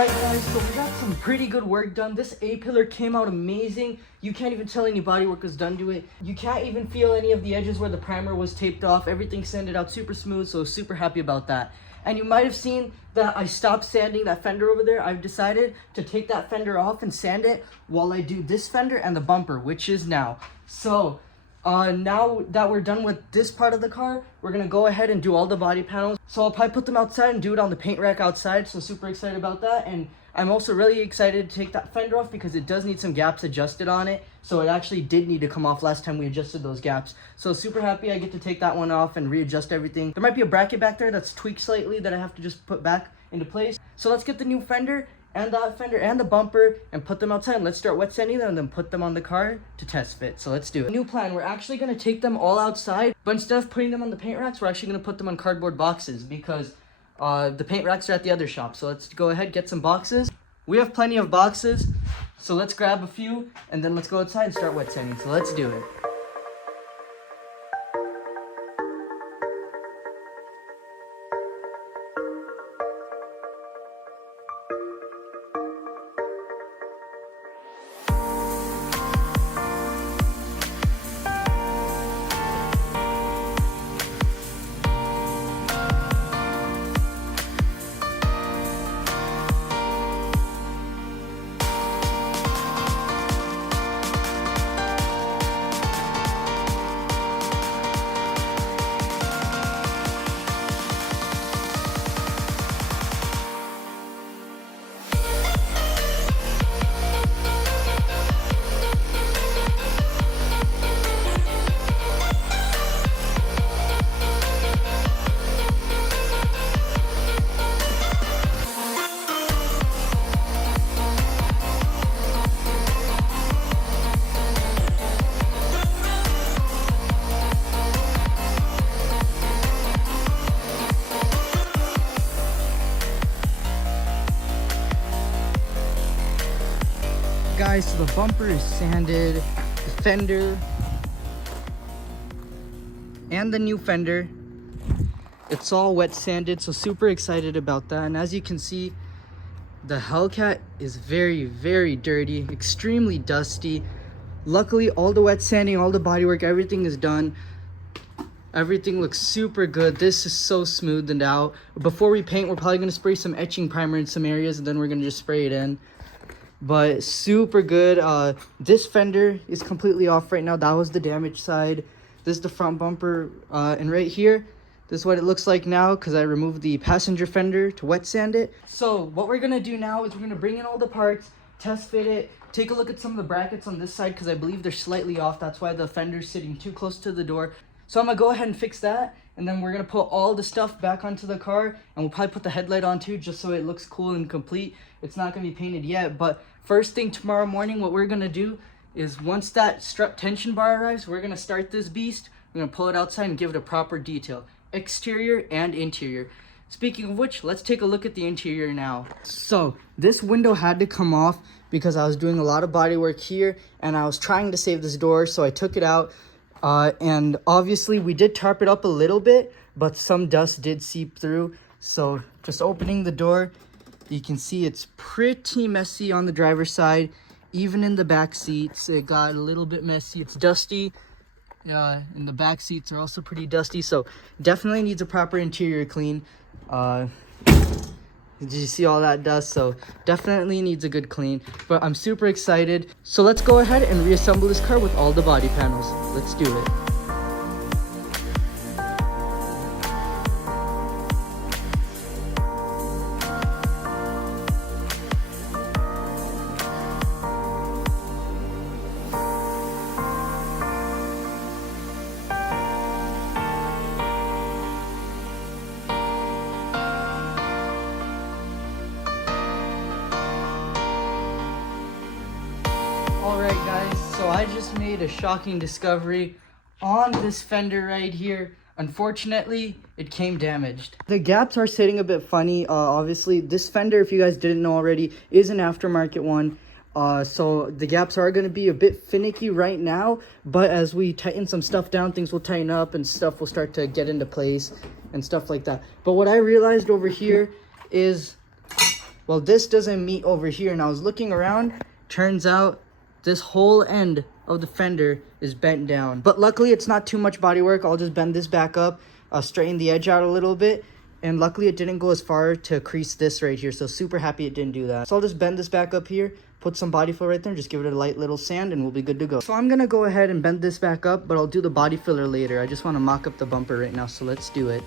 Alright guys, so we got some pretty good work done. This A-pillar came out amazing. You can't even tell any bodywork was done to it. You can't even feel any of the edges where the primer was taped off. Everything sanded out super smooth, so super happy about that. And you might have seen that I stopped sanding that fender over there. I've decided to take that fender off and sand it while I do this fender and the bumper, which is now. So now that we're done with this part of the car, we're gonna go ahead and do all the body panels. So I'll probably put them outside and do it on the paint rack outside, so super excited about that. And I'm also really excited to take that fender off because it does need some gaps adjusted on it. So it actually did need to come off last time we adjusted those gaps. So super happy I get to take that one off and readjust everything. There might be a bracket back there that's tweaked slightly that I have to just put back into place. So let's get the new fender and that fender and the bumper and put them outside. Let's start wet sanding them and then put them on the car to test fit. So let's do it. New plan, we're actually going to take them all outside, but instead of putting them on the paint racks, we're actually going to put them on cardboard boxes because the paint racks are at the other shop. So let's go ahead, get some boxes. We have plenty of boxes, so let's grab a few and then let's go outside and start wet sanding. So let's do it. Guys, so the bumper is sanded, the fender and the new fender, it's all wet sanded, so super excited about that. And as you can see, the Hellcat is very, very dirty, extremely dusty. Luckily, all the wet sanding, all the bodywork, everything is done. Everything looks super good. This is so smoothed out. Before we paint, we're probably going to spray some etching primer in some areas and then we're going to just spray it in. But super good. This fender is completely off right now. That was the damaged side. This is the front bumper, and right here, this is what it looks like now because I removed the passenger fender to wet sand it. So what we're gonna do now is we're gonna bring in all the parts, test fit it, take a look at some of the brackets on this side because I believe they're slightly off. That's why the fender's sitting too close to the door. So I'm gonna go ahead and fix that, and then we're gonna put all the stuff back onto the car, and we'll probably put the headlight on too, just so it looks cool and complete. It's not gonna be painted yet, but first thing tomorrow morning, what we're gonna do is once that strut tension bar arrives, we're gonna start this beast. We're gonna pull it outside and give it a proper detail, exterior and interior. Speaking of which, let's take a look at the interior now. So this window had to come off because I was doing a lot of body work here, and I was trying to save this door, so I took it out. And obviously we did tarp it up a little bit, but some dust did seep through. So just opening the door, you can see it's pretty messy on the driver's side. Even in the back seats, it got a little bit messy. It's dusty. And the back seats are also pretty dusty. So definitely needs a proper interior clean. Did you see all that dust? So definitely needs a good clean, but I'm super excited. So let's go ahead and reassemble this car with all the body panels. Let's do it. Alright guys, so I just made a shocking discovery on this fender right here. Unfortunately, it came damaged. The gaps are sitting a bit funny. Obviously, this fender, if you guys didn't know already, is an aftermarket one. So the gaps are going to be a bit finicky right now, but as we tighten some stuff down, things will tighten up and stuff will start to get into place and stuff like that. But what I realized over here is Well, this doesn't meet over here, and I was looking around. Turns out this whole end of the fender is bent down, but luckily it's not too much body work. I'll just bend this back up, straighten the edge out a little bit, and luckily it didn't go as far to crease this right here, so super happy it didn't do that. So I'll just bend this back up here, put some body fill right there, and just give it a light little sand, and we'll be good to go. So I'm gonna go ahead and bend this back up, but I'll do the body filler later. I just want to mock up the bumper right now, so let's do it.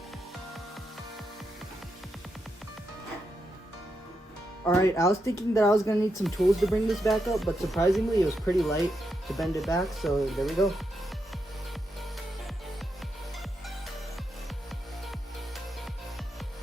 Alright, I was thinking that I was gonna need some tools to bring this back up, but surprisingly it was pretty light to bend it back, so there we go.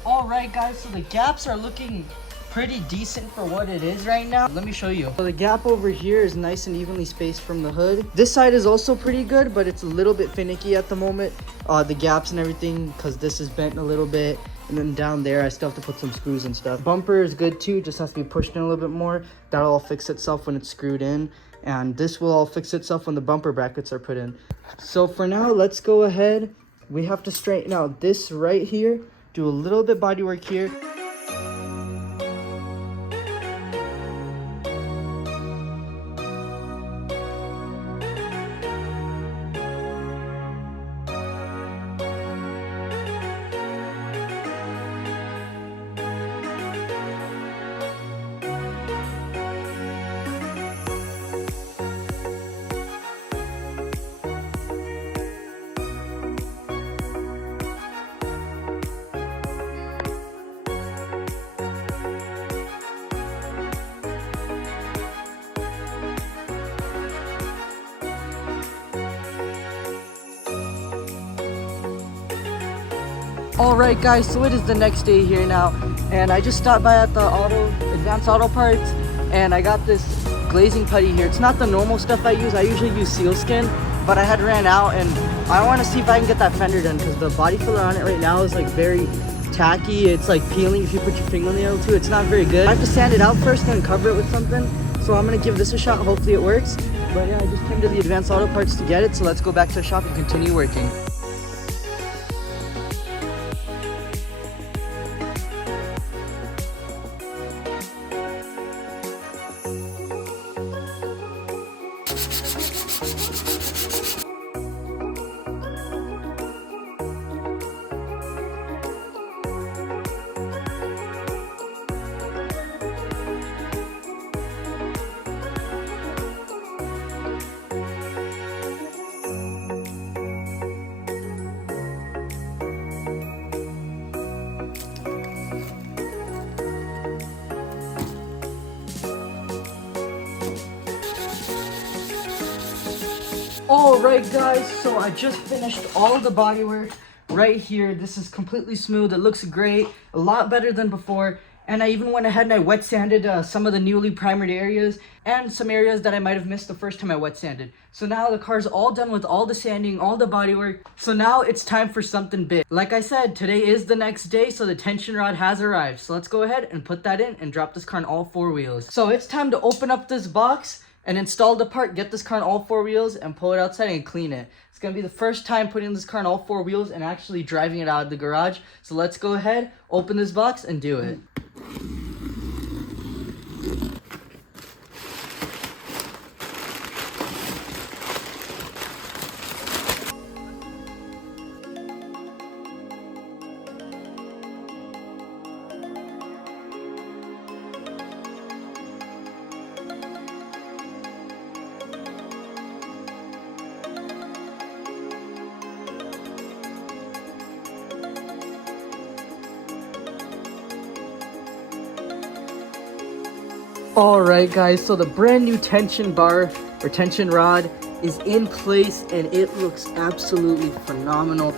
Alright guys, so the gaps are looking pretty decent for what it is right now. Let me show you. So the gap over here is nice and evenly spaced from the hood. This side is also pretty good, but it's a little bit finicky at the moment. The gaps and everything, because this is bent a little bit. And then down there, I still have to put some screws and stuff. Bumper is good too, just has to be pushed in a little bit more. That'll all fix itself when it's screwed in. And this will all fix itself when the bumper brackets are put in. So for now, let's go ahead. We have to straighten out this right here. Do a little bit body work here. Alright guys, so it is the next day here now, and I just stopped by at the Advanced Auto Parts, and I got this glazing putty here. It's not the normal stuff I usually use sealskin, but I had ran out, and I want to see if I can get that fender done, because the body filler on it right now is like very tacky. It's like peeling if you put your fingernail to it. It's not very good. I have to sand it out first and then cover it with something, so I'm going to give this a shot. Hopefully it works. But yeah, I just came to the Advanced Auto Parts to get it, so let's go back to the shop and continue working. Alright guys, so I just finished all the body work right here. This is completely smooth. It looks great, a lot better than before. And I even went ahead and I wet sanded some of the newly primered areas and some areas that I might have missed the first time I wet sanded. So now the car's all done with all the sanding, all the body work. So now it's time for something big. Like I said, today is the next day, so the tension rod has arrived. So let's go ahead and put that in and drop this car on all four wheels. So it's time to open up this box and install the part, get this car on all four wheels, and pull it outside and clean it. It's going to be the first time putting this car on all four wheels and actually driving it out of the garage. So let's go ahead, open this box, and do it. Alright guys, so the brand new tension bar or tension rod is in place and it looks absolutely phenomenal.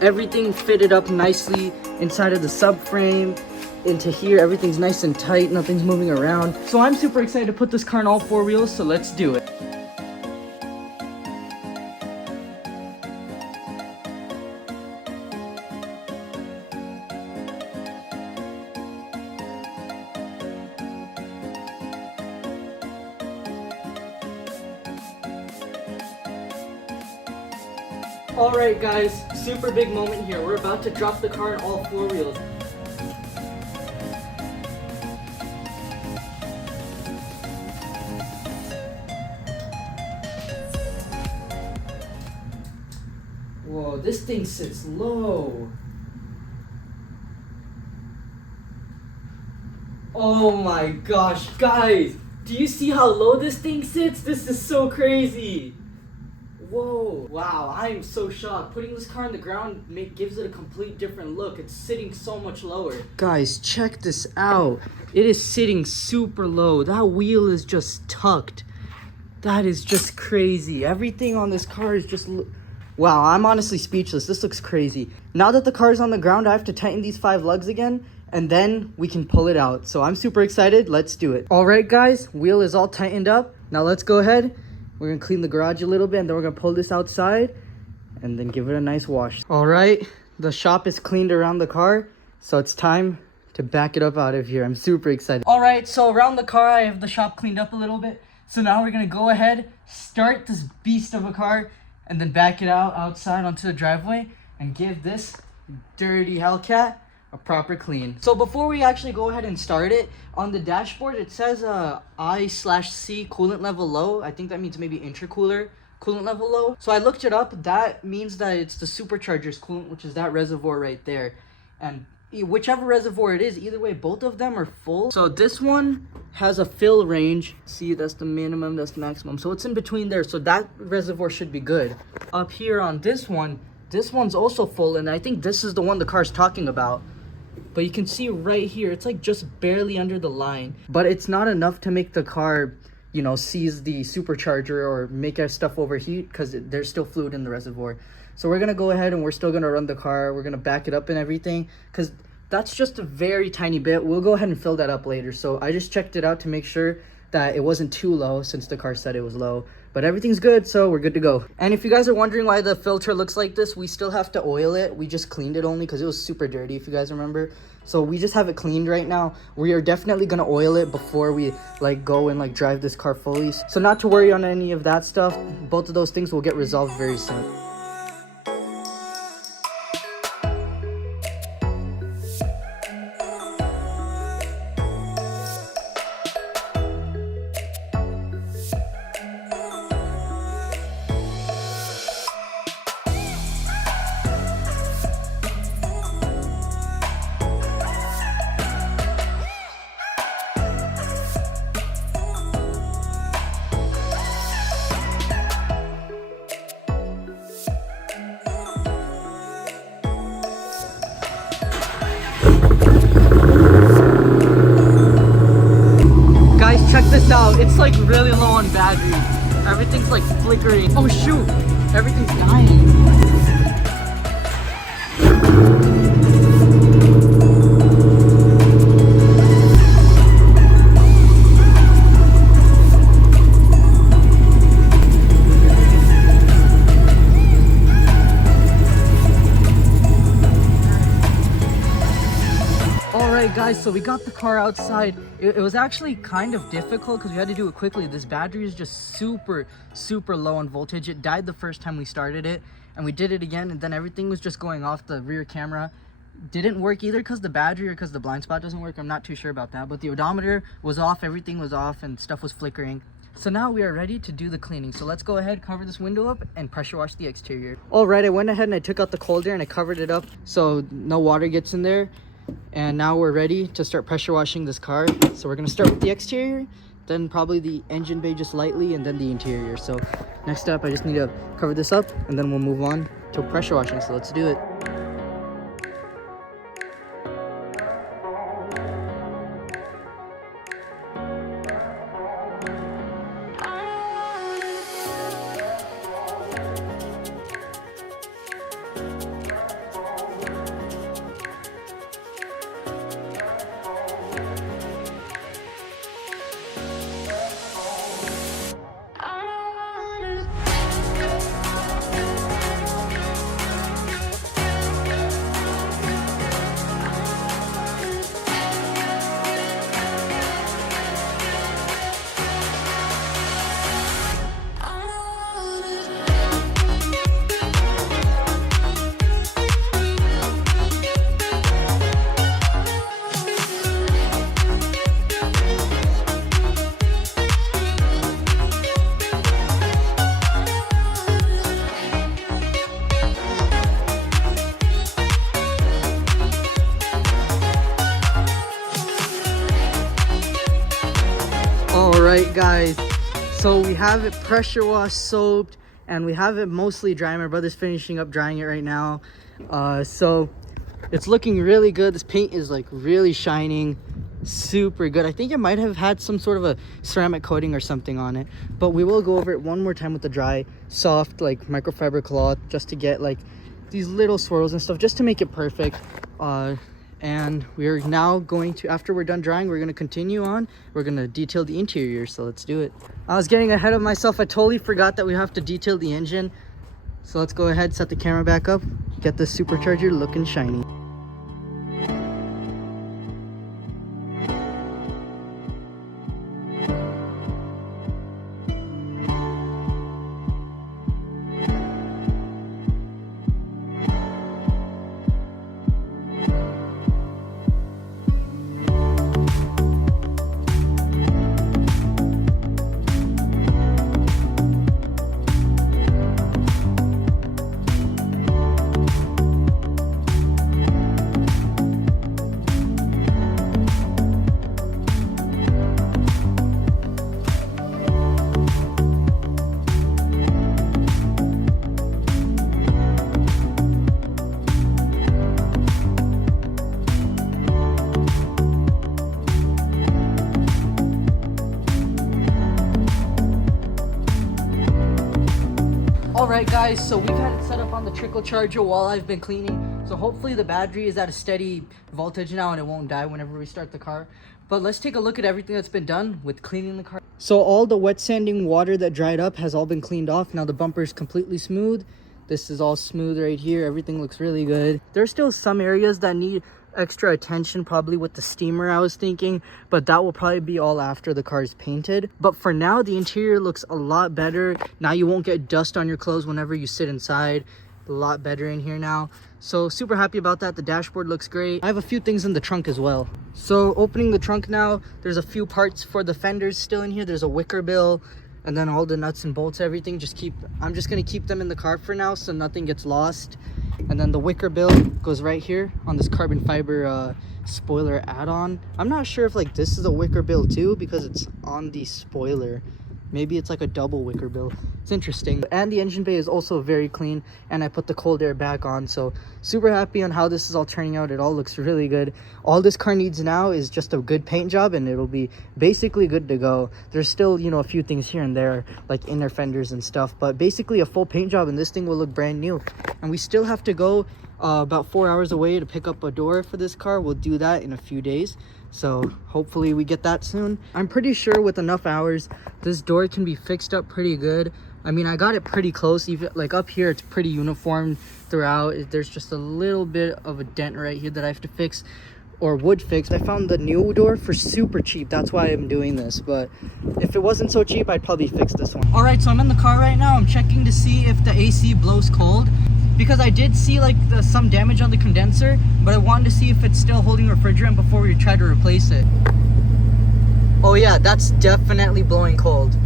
Everything fitted up nicely inside of the subframe into here. Everything's nice and tight, nothing's moving around. So I'm super excited to put this car on all four wheels, so let's do it. Alright guys, super big moment here. We're about to drop the car on all four wheels. this thing sits low. Oh my gosh, guys, do you see how low this thing sits? This is so crazy. Whoa, wow, I am so shocked. Putting this car on the ground gives it a complete different look. It's sitting so much lower. Guys, check this out. It is sitting super low. That wheel is just tucked. That is just crazy. Everything on this car is just... Wow, I'm honestly speechless. This looks crazy. Now that the car is on the ground, I have to tighten these 5 lugs again, and then we can pull it out. So I'm super excited. Let's do it. All right, guys, wheel is all tightened up. Now let's go ahead. We're gonna clean the garage a little bit, and then we're gonna pull this outside and then give it a nice wash. All right, the shop is cleaned around the car, so it's time to back it up out of here. I'm super excited. All right, so around the car, I have the shop cleaned up a little bit. So now we're gonna go ahead, start this beast of a car, and then back it out outside onto the driveway and give this dirty Hellcat a proper clean. So before we actually go ahead and start it, on the dashboard it says I/C coolant level low. I think that means maybe intercooler coolant level low. So I looked it up. That means that it's the supercharger's coolant, which is that reservoir right there. And whichever reservoir it is, either way, both of them are full. So this one has a fill range. See, that's the minimum, that's the maximum. So it's in between there. So that reservoir should be good. Up here on this one's also full, and I think this is the one the car's talking about. But you can see right here, it's like just barely under the line. But it's not enough to make the car, you know, seize the supercharger or make our stuff overheat, because there's still fluid in the reservoir. So we're gonna go ahead and we're still gonna run the car. We're gonna back it up and everything, because that's just a very tiny bit. We'll go ahead and fill that up later. So I just checked it out to make sure that it wasn't too low, since the car said it was low. But everything's good, so we're good to go. And if you guys are wondering why the filter looks like this, we still have to oil it. We just cleaned it only because it was super dirty, if you guys remember. So we just have it cleaned right now. We are definitely gonna oil it before we go and drive this car fully. So not to worry on any of that stuff. Both of those things will get resolved very soon. Check this out. It's really low on battery. Everything's flickering. Oh shoot, everything's dying. Guys, so we got the car outside. It was actually kind of difficult because we had to do it quickly. This battery is just super low on voltage. It died the first time we started it, and we did it again, and then everything was just going off. The rear camera didn't work either because the battery or because the blind spot doesn't work. I'm not too sure about that, but the odometer was off, everything was off, and stuff was flickering. So now we are ready to do the cleaning. So let's go ahead, cover this window up, and pressure wash the exterior. All right, I went ahead and I took out the cold air and I covered it up so no water gets in there. And now we're ready to start pressure washing this car. So we're gonna start with the exterior, then probably the engine bay just lightly, and then the interior. So next up, I just need to cover this up, and then we'll move on to pressure washing. So let's do it. right, guys, so we have it pressure wash soaped and we have it mostly dry. My brother's finishing up drying it right now. So it's looking really good. This paint is like really shining, super good. I think it might have had some sort of a ceramic coating or something on it, but we will go over it one more time with the dry soft like microfiber cloth just to get like these little swirls and stuff just to make it perfect. And we're now going to, after we're done drying, we're going to continue on. We're going to detail the interior, so let's do it. I was getting ahead of myself. I totally forgot that we have to detail the engine. So let's go ahead, set the camera back up, get the supercharger looking shiny. Alright guys, so we've had it set up on the trickle charger while I've been cleaning. So hopefully the battery is at a steady voltage now and it won't die whenever we start the car. But let's take a look at everything that's been done with cleaning the car. So all the wet sanding water that dried up has all been cleaned off. Now the bumper is completely smooth. This is all smooth right here. Everything looks really good. There's still some areas that need extra attention, probably with the steamer, I was thinking, but that will probably be all after the car is painted. But for now, the interior looks a lot better. Now you won't get dust on your clothes whenever you sit inside. A lot better in here now, so super happy about that. The dashboard looks great. I have a few things in the trunk as well. So opening the trunk now, there's a few parts for the fenders still in here. There's a wicker bill, and then all the nuts and bolts, everything. I'm just gonna keep them in the car for now so nothing gets lost. And then the wicker bill goes right here on this carbon fiber spoiler add-on. I'm not sure if like this is a wicker bill too, because it's on the spoiler. Maybe it's like a double wicker bill. It's interesting. And the engine bay is also very clean, and I put the cold air back on, so super happy on how this is all turning out. It all looks really good. All this car needs now is just a good paint job and it'll be basically good to go. There's still, you know, a few things here and there like inner fenders and stuff, but basically a full paint job and this thing will look brand new. And we still have to go about 4 hours away to pick up a door for this car. We'll do that in a few days, so hopefully we get that soon. I'm pretty sure with enough hours this door can be fixed up pretty good. I mean, I got it pretty close. Even like up here it's pretty uniform throughout. There's just a little bit of a dent right here that I have to fix, or would fix. I found the new door for super cheap. That's why I'm doing this, but if it wasn't so cheap I'd probably fix this one. All right, so I'm in the car right now. I'm checking to see if the AC blows cold, because I did see like some damage on the condenser, but I wanted to see if it's still holding refrigerant before we try to replace it. Oh yeah, that's definitely blowing cold.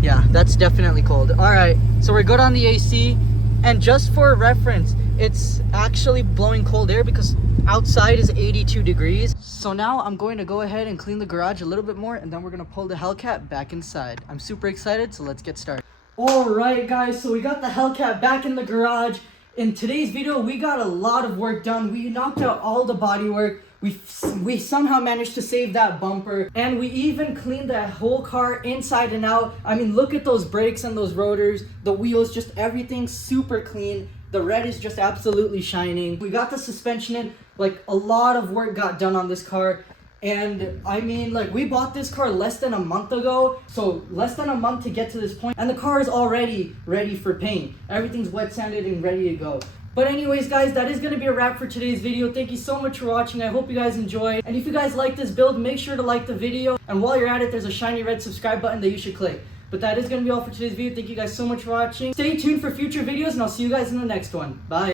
Yeah, that's definitely cold. All right, so we're good on the AC, and just for reference, it's actually blowing cold air because outside is 82 degrees. So now I'm going to go ahead and clean the garage a little bit more, and then we're gonna pull the Hellcat back inside. I'm super excited, so let's get started. Alright guys, so we got the Hellcat back in the garage. In today's video, we got a lot of work done. We knocked out all the bodywork. We somehow managed to save that bumper, and we even cleaned that whole car inside and out. I mean, look at those brakes and those rotors, the wheels, just everything super clean. The red is just absolutely shining. We got the suspension in. Like, a lot of work got done on this car. And I mean, like, we bought this car less than a month ago, so less than a month to get to this point, and the car is already ready for paint. Everything's wet sanded and ready to go. But anyways guys, that is going to be a wrap for today's video. Thank you so much for watching. I hope you guys enjoyed, and if you guys like this build, make sure to like the video, and while you're at it, there's a shiny red subscribe button that you should click. But that is going to be all for today's video. Thank you guys so much for watching. Stay tuned for future videos, and I'll see you guys in the next one. Bye.